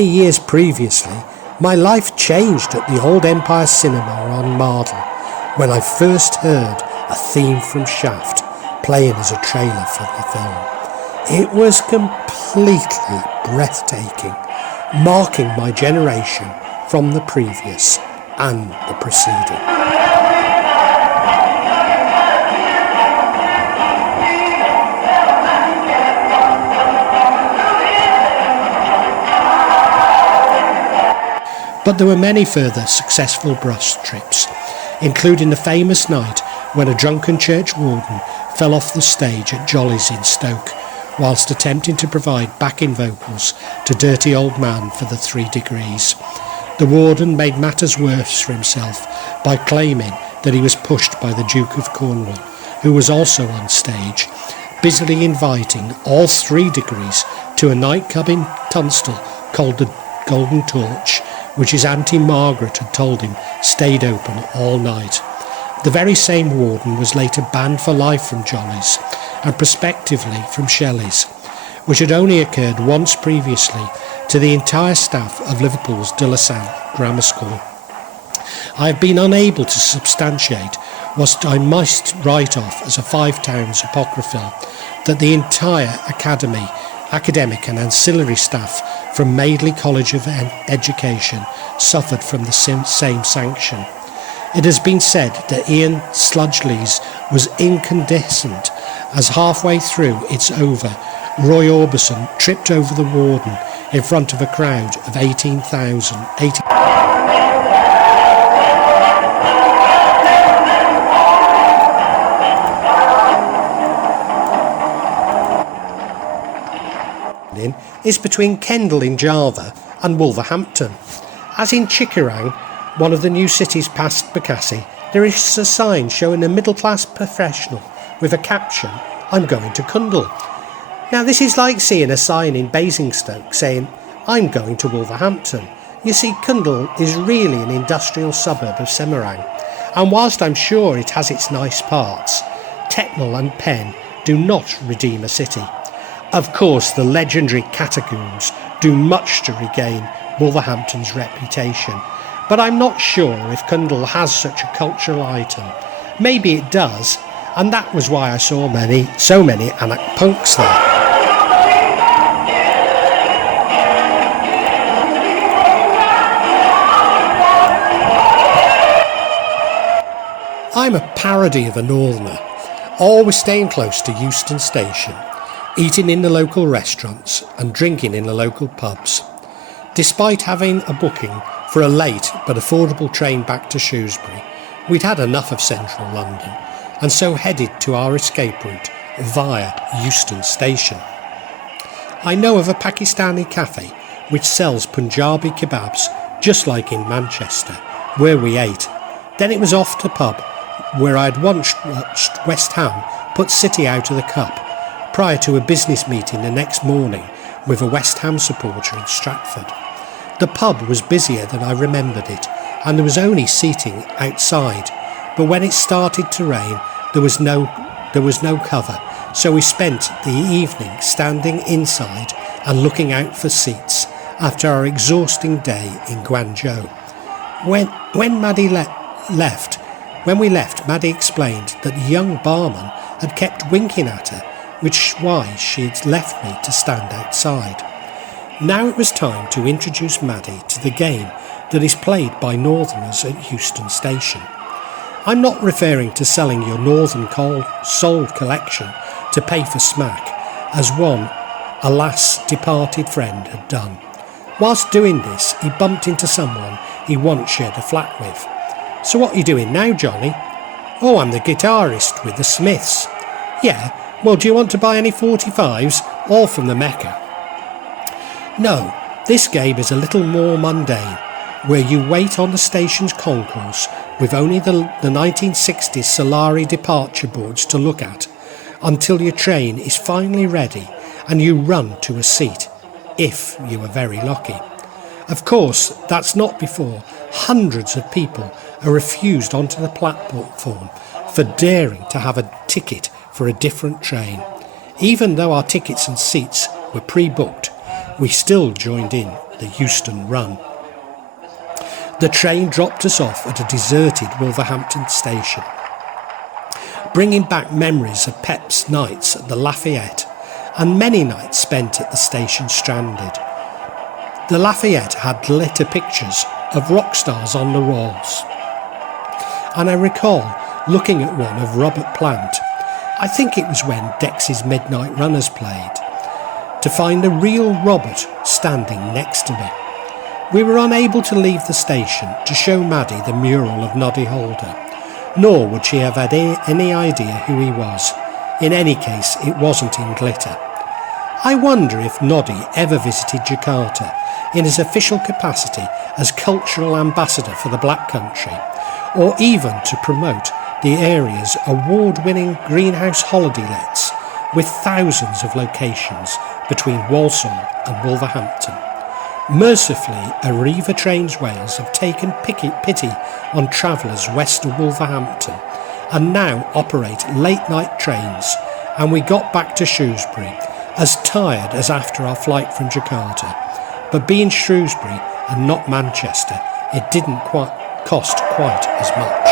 Many years previously, my life changed at the Old Empire Cinema on Marden when I first heard a theme from Shaft playing as a trailer for the film. It was completely breathtaking, marking my generation from the previous and the preceding. But there were many further successful bus trips, including the famous night when a drunken church warden fell off the stage at Jolly's in Stoke, whilst attempting to provide backing vocals to Dirty Old Man for the 3 Degrees. The warden made matters worse for himself by claiming that he was pushed by the Duke of Cornwall, who was also on stage, busily inviting all 3 Degrees to a nightclub in Tunstall called the Golden Torch, which his Auntie Margaret had told him stayed open all night. The very same warden was later banned for life from Jolly's and prospectively from Shelley's, which had only occurred once previously to the entire staff of Liverpool's De La Salle Grammar School. I have been unable to substantiate what I must write off as a Five Towns apocryphal, that the entire academic and ancillary staff from Madeley College of Education suffered from the same sanction. It has been said that Ian Sludgley's was incandescent as halfway through its over, Roy Orbison tripped over the warden in front of a crowd of 18,000. Is between Kendal in Java and Wolverhampton. As in Chickerang, one of the new cities past Bekasi, there is a sign showing a middle-class professional with a caption, "I'm going to Cundall." Now this is like seeing a sign in Basingstoke saying, "I'm going to Wolverhampton." You see, Cundall is really an industrial suburb of Semarang, and whilst I'm sure it has its nice parts, Tetnall and Penn do not redeem a city. Of course, the legendary catacombs do much to regain Wolverhampton's reputation, but I'm not sure if Cundall has such a cultural item. Maybe it does, and that was why I saw so many Anak punks there. I'm a parody of a northerner, always staying close to Euston Station, eating in the local restaurants and drinking in the local pubs. Despite having a booking for a late but affordable train back to Shrewsbury, we'd had enough of central London and so headed to our escape route via Euston Station. I know of a Pakistani cafe which sells Punjabi kebabs just like in Manchester, where we ate. Then it was off to pub where I'd once watched West Ham put City out of the cup, prior to a business meeting the next morning with a West Ham supporter in Stratford. The pub was busier than I remembered it, and there was only seating outside, but when it started to rain there was no cover, so we spent the evening standing inside and looking out for seats after our exhausting day in Guangzhou. When we left, Maddie explained that the young barman had kept winking at her, which is why she had left me to stand outside. Now it was time to introduce Maddie to the game that is played by northerners at Euston Station. I'm not referring to selling your Northern Soul collection to pay for smack, as one, alas, departed friend had done. Whilst doing this, he bumped into someone he once shared a flat with. "So what are you doing now, Johnny?" "Oh, I'm the guitarist with the Smiths." "Yeah, well, do you want to buy any 45s, all from the Mecca?" No, this game is a little more mundane, where you wait on the station's concourse with only the 1960s Solari departure boards to look at, until your train is finally ready and you run to a seat, if you are very lucky. Of course, that's not before hundreds of people are refused onto the platform for daring to have a ticket for a different train. Even though our tickets and seats were pre-booked, we still joined in the Euston Run. The train dropped us off at a deserted Wolverhampton station, bringing back memories of Pep's nights at the Lafayette and many nights spent at the station stranded. The Lafayette had glitter pictures of rock stars on the walls, and I recall looking at one of Robert Plant, I think it was when Dex's Midnight Runners played, to find a real Robert standing next to me. We were unable to leave the station to show Maddie the mural of Noddy Holder, nor would she have had any idea who he was. In any case, it wasn't in glitter. I wonder if Noddy ever visited Jakarta in his official capacity as cultural ambassador for the Black Country, or even to promote the area's award-winning greenhouse holiday lets with thousands of locations between Walsall and Wolverhampton. Mercifully, Arriva Trains Wales have taken pity on travellers west of Wolverhampton and now operate late-night trains, and we got back to Shrewsbury as tired as after our flight from Jakarta. But being Shrewsbury and not Manchester, it didn't cost quite as much.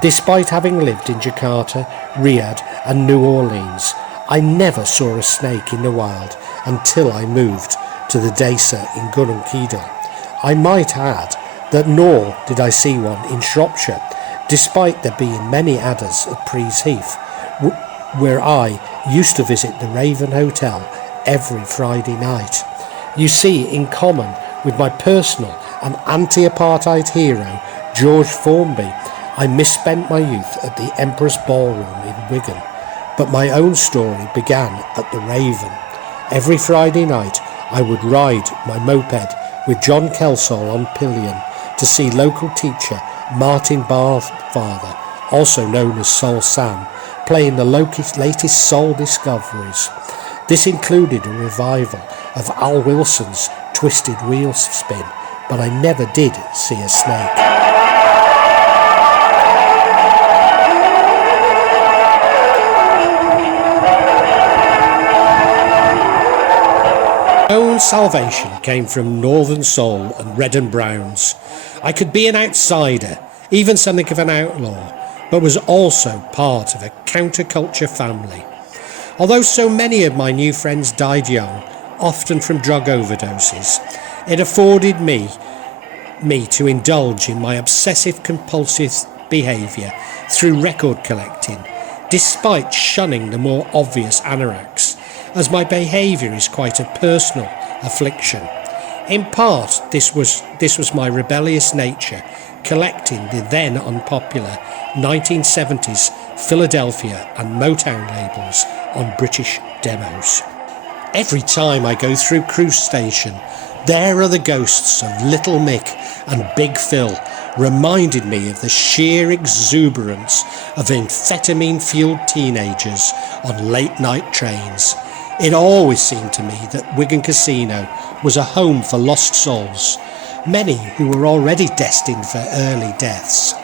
Despite having lived in Jakarta, Riyadh and New Orleans, I never saw a snake in the wild until I moved to the Desa in Gunung Kidul. I might add that nor did I see one in Shropshire, despite there being many adders at Prees Heath, where I used to visit the Raven Hotel every Friday night. You see, in common with my personal and anti-apartheid hero, George Formby, I misspent my youth at the Emperor's Ballroom in Wigan, but my own story began at the Raven. Every Friday night I would ride my moped with John Kelsall on pillion to see local teacher Martin Barfather, also known as Soul Sam, playing the latest soul discoveries. This included a revival of Al Wilson's Twisted Wheel Spin, but I never did see a snake. My own salvation came from Northern Soul and Red and Browns. I could be an outsider, even something of an outlaw, but was also part of a counterculture family. Although so many of my new friends died young, often from drug overdoses, it afforded me to indulge in my obsessive compulsive behaviour through record collecting, despite shunning the more obvious anoraks, as my behaviour is quite a personal affliction. In part, this was my rebellious nature, collecting the then unpopular 1970s Philadelphia and Motown labels on British demos. Every time I go through Cruise Station, there are the ghosts of Little Mick and Big Phil, reminded me of the sheer exuberance of amphetamine-fueled teenagers on late-night trains. It always seemed to me that Wigan Casino was a home for lost souls, many who were already destined for early deaths.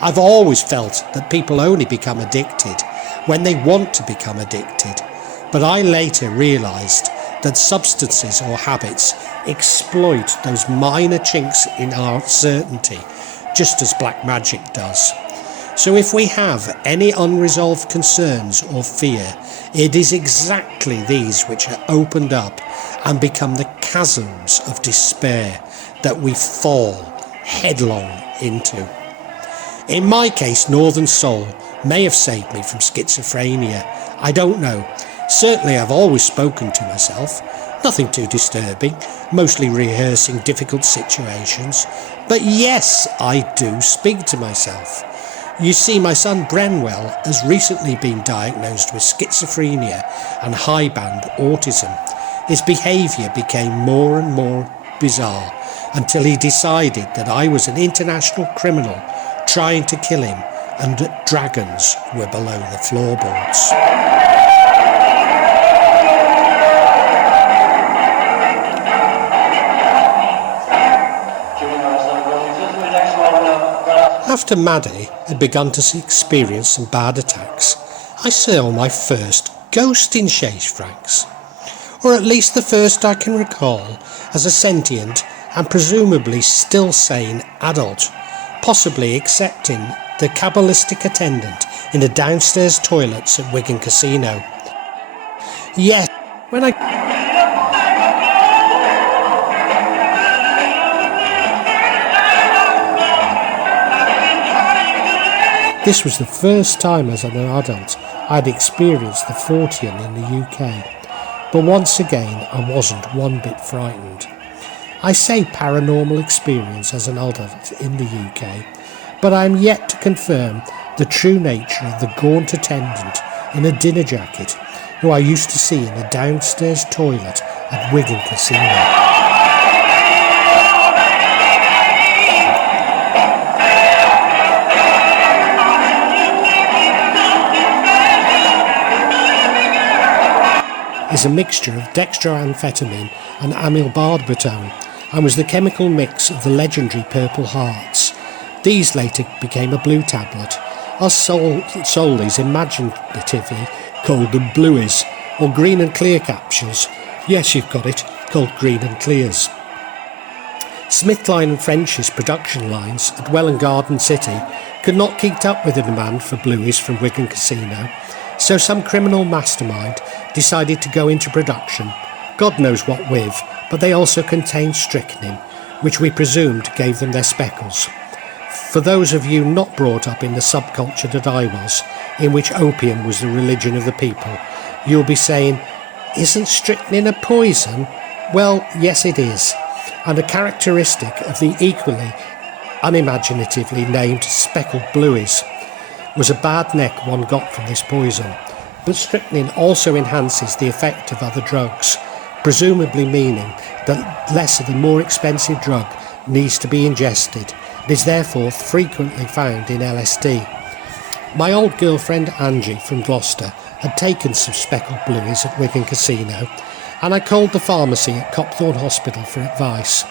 I've always felt that people only become addicted when they want to become addicted, but I later realised that substances or habits exploit those minor chinks in our certainty, just as black magic does. So if we have any unresolved concerns or fear, it is exactly these which are opened up and become the chasms of despair that we fall headlong into. In my case, Northern Soul may have saved me from schizophrenia. I don't know. Certainly I've always spoken to myself. Nothing too disturbing, mostly rehearsing difficult situations. But yes, I do speak to myself. You see, my son Brenwell has recently been diagnosed with schizophrenia and high-band autism. His behaviour became more and more bizarre until he decided that I was an international criminal trying to kill him and that dragons were below the floorboards. After Maddie had begun to experience some bad attacks, I saw my first ghost in Chase Franks, or at least the first I can recall as a sentient and presumably still sane adult, possibly excepting the cabalistic attendant in the downstairs toilets at Wigan Casino. Yes, when I... This was the first time as an adult I had experienced the Fortean in the UK, but once again I wasn't one bit frightened. I say paranormal experience as an adult in the UK, but I am yet to confirm the true nature of the gaunt attendant in a dinner jacket who I used to see in the downstairs toilet at Wigan Casino. Is a mixture of dextroamphetamine and amylbarbital and was the chemical mix of the legendary Purple Hearts. These later became a blue tablet. Us soulies imaginatively called them blueies, or green and clear capsules. Yes, you've got it, called green and clears. Smithkline and French's production lines at Welwyn Garden City could not keep up with the demand for blueies from Wigan Casino, so some criminal mastermind decided to go into production, God knows what with, but they also contained strychnine, which we presumed gave them their speckles. For those of you not brought up in the subculture that I was, in which opium was the religion of the people, you'll be saying, isn't strychnine a poison? Well, yes it is, and a characteristic of the equally unimaginatively named speckled blueies was a bad neck one got from this poison. But strychnine also enhances the effect of other drugs, presumably meaning that less of the more expensive drug needs to be ingested and is therefore frequently found in LSD. My old girlfriend Angie from Gloucester had taken some speckled blueies at Wigan Casino, and I called the pharmacy at Copthorne Hospital for advice,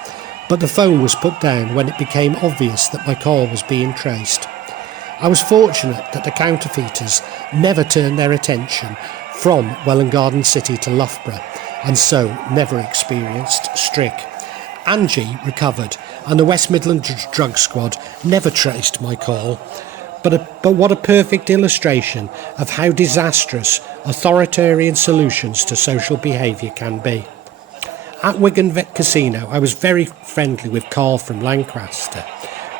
but the phone was put down when it became obvious that my call was being traced. I was fortunate that the counterfeiters never turned their attention from Welwyn Garden City to Loughborough, and so never experienced Strick. Angie recovered, and the West Midland Drug Squad never traced my call. But what a perfect illustration of how disastrous authoritarian solutions to social behaviour can be. At Wigan Casino, I was very friendly with Carl from Lancaster.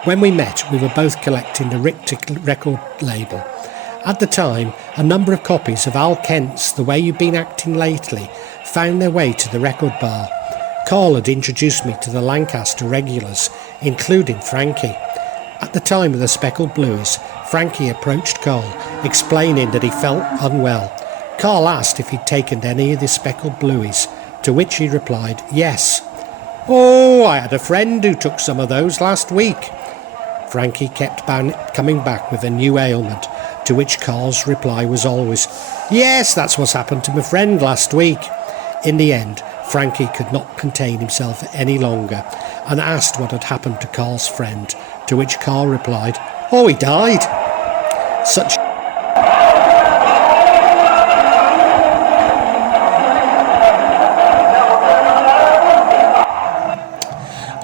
When we met, we were both collecting the Richter record label. At the time, a number of copies of Al Kent's The Way You've Been Acting Lately found their way to the record bar. Carl had introduced me to the Lancaster regulars, including Frankie. At the time of the Speckled Blues, Frankie approached Carl, explaining that he felt unwell. Carl asked if he'd taken any of the Speckled Blues, to which he replied, yes. Oh, I had a friend who took some of those last week. Frankie kept coming back with a new ailment, to which Carl's reply was always, yes, that's what's happened to my friend last week. In the end, Frankie could not contain himself any longer and asked what had happened to Carl's friend, to which Carl replied, oh, he died. Such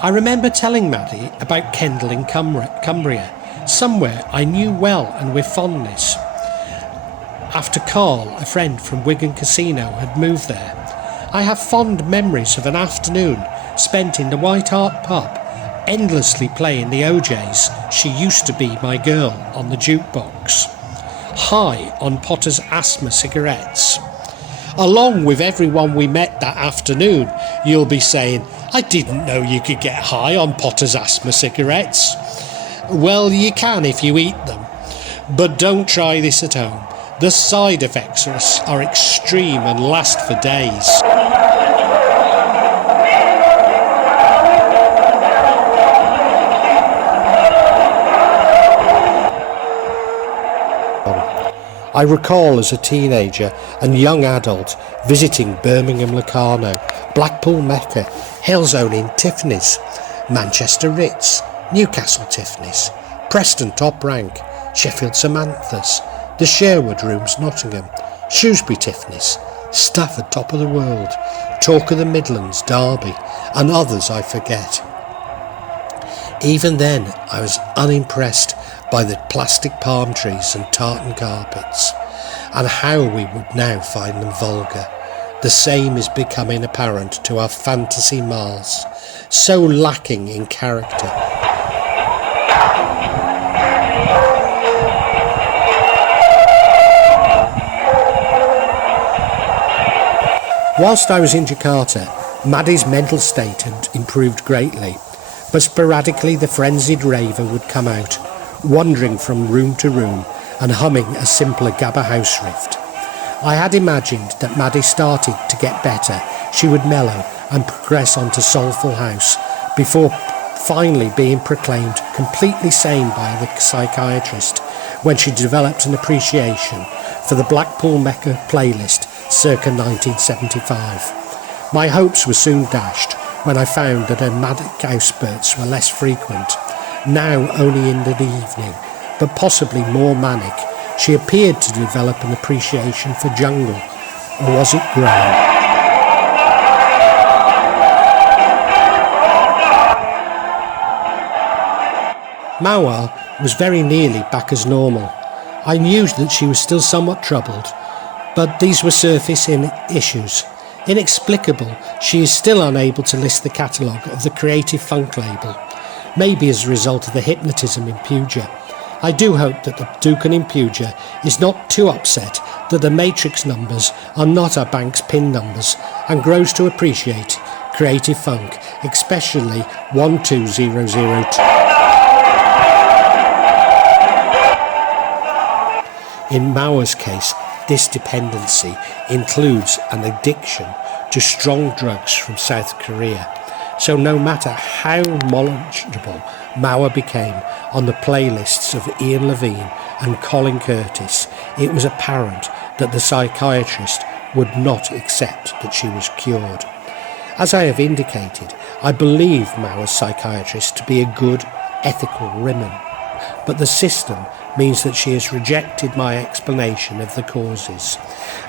I remember telling Maddie about Kendal in Cumbria, somewhere I knew well and with fondness. After Carl, a friend from Wigan Casino, had moved there, I have fond memories of an afternoon spent in the White Hart pub, endlessly playing the OJs, She Used to Be My Girl, on the jukebox, high on Potter's asthma cigarettes. Along with everyone we met that afternoon, you'll be saying, I didn't know you could get high on Potter's asthma cigarettes. Well, you can if you eat them, but don't try this at home. The side effects are extreme and last for days. I recall as a teenager and young adult visiting Birmingham Locarno, Blackpool Mecca, Hillzone in Tiffany's, Manchester Ritz, Newcastle Tiffany's, Preston Top Rank, Sheffield Samantha's, the Sherwood Rooms, Nottingham, Shrewsbury Tiffany's, Stafford Top of the World, Talk of the Midlands, Derby, and others I forget. Even then, I was unimpressed by the plastic palm trees and tartan carpets, and how we would now find them vulgar. The same is becoming apparent to our fantasy Mars, so lacking in character. Whilst I was in Jakarta, Maddie's mental state had improved greatly, but sporadically the frenzied raver would come out, wandering from room to room and humming a simpler Gabba house riff. I had imagined that Maddie started to get better, she would mellow and progress onto soulful house, before finally being proclaimed completely sane by the psychiatrist when she developed an appreciation for the Blackpool Mecca playlist circa 1975. My hopes were soon dashed when I found that her manic outbursts were less frequent, now only in the evening, but possibly more manic. She appeared to develop an appreciation for jungle, or was it grime? Mawa was very nearly back as normal. I knew that she was still somewhat troubled, but these were surface issues. Inexplicable, she is still unable to list the catalogue of the Creative Funk label, maybe as a result of the hypnotism in Puja. I do hope that the Dukan in Puja is not too upset that the matrix numbers are not our bank's PIN numbers and grows to appreciate Creative Funk, especially 12002. In Mawa's case, this dependency includes an addiction to strong drugs from South Korea. So no matter how knowledgeable Mawa became on the playlists of Ian Levine and Colin Curtis, it was apparent that the psychiatrist would not accept that she was cured. As I have indicated, I believe Mawa's psychiatrist to be a good, ethical woman, but the system means that she has rejected my explanation of the causes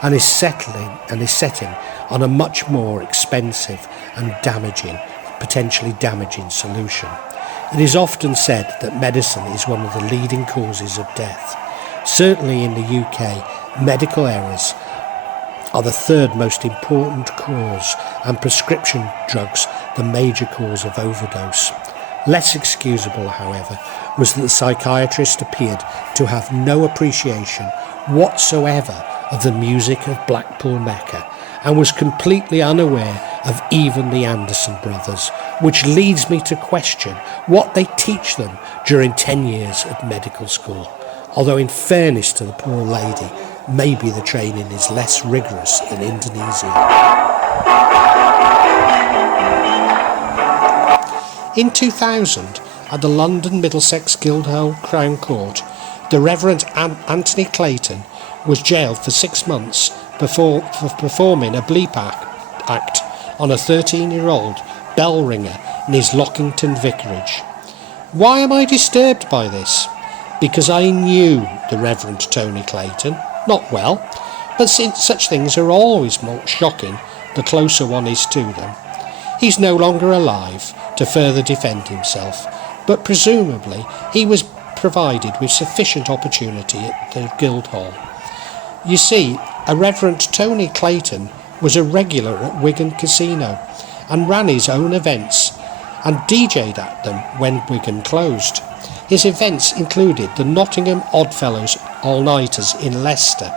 and is setting on a much more expensive and potentially damaging solution. It is often said that medicine is one of the leading causes of death. Certainly in the UK, medical errors are the third most important cause, and prescription drugs the major cause of overdose. Less excusable, however, was that the psychiatrist appeared to have no appreciation whatsoever of the music of Blackpool Mecca and was completely unaware of even the Anderson brothers, which leads me to question what they teach them during 10 years at medical school. Although in fairness to the poor lady, maybe the training is less rigorous in Indonesia. In 2000, at the London Middlesex Guildhall Crown Court, the Reverend Anthony Clayton was jailed for 6 months for performing a bleep act on a 13-year-old bell ringer in his Lockington vicarage. Why am I disturbed by this? Because I knew the Reverend Tony Clayton, not well, but since such things are always more shocking the closer one is to them. He's no longer alive to further defend himself, but presumably he was provided with sufficient opportunity at the Guildhall. You see, a Reverend Tony Clayton was a regular at Wigan Casino and ran his own events and DJ'd at them when Wigan closed. His events included the Nottingham Oddfellows All-Nighters in Leicester,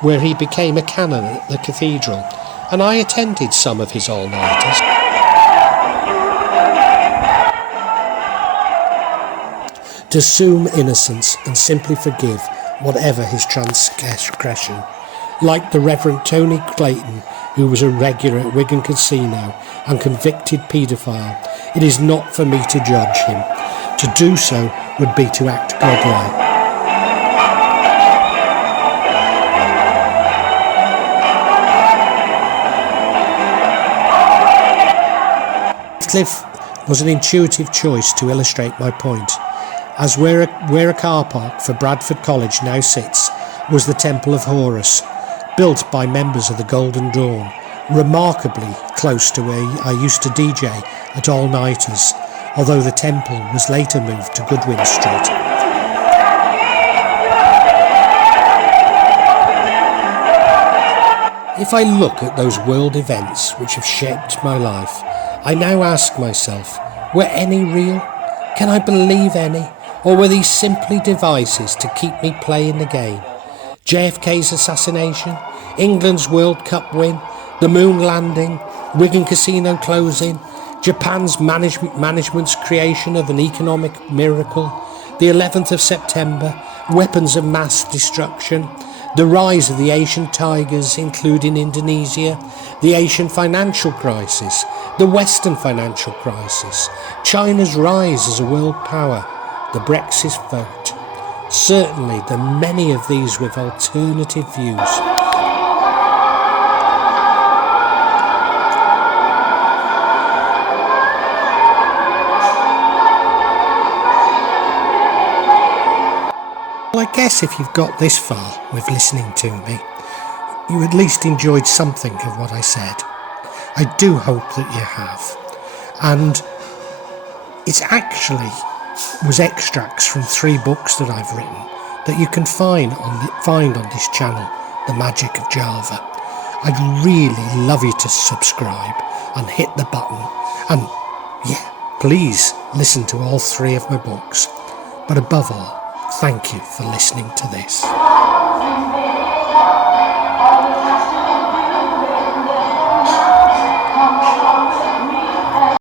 where he became a canon at the cathedral, and I attended some of his all-nighters. To assume innocence and simply forgive whatever his transgression. Like the Reverend Tony Clayton, who was a regular at Wigan Casino and convicted paedophile, it is not for me to judge him. To do so would be to act godlike. Cliff was an intuitive choice to illustrate my point. As where a car park for Bradford College now sits, was the Temple of Horus, built by members of the Golden Dawn, remarkably close to where I used to DJ at all-nighters, although the temple was later moved to Goodwin Street. If I look at those world events which have shaped my life, I now ask myself, were any real? Can I believe any? Or were these simply devices to keep me playing the game? JFK's assassination, England's World Cup win, the moon landing, Wigan casino closing, Japan's management's creation of an economic miracle, the 11th of September, weapons of mass destruction, the rise of the Asian tigers, including Indonesia, the Asian financial crisis, the Western financial crisis, China's rise as a world power, the Brexit vote. Certainly, the many of these with alternative views. Well, I guess if you've got this far with listening to me, you at least enjoyed something of what I said. I do hope that you have. And it's actually was extracts from 3 books that I've written that you can find on this channel, The Magic of Java. I'd really love you to subscribe and hit the button, and please listen to all 3 of my books. But above all, thank you for listening to this.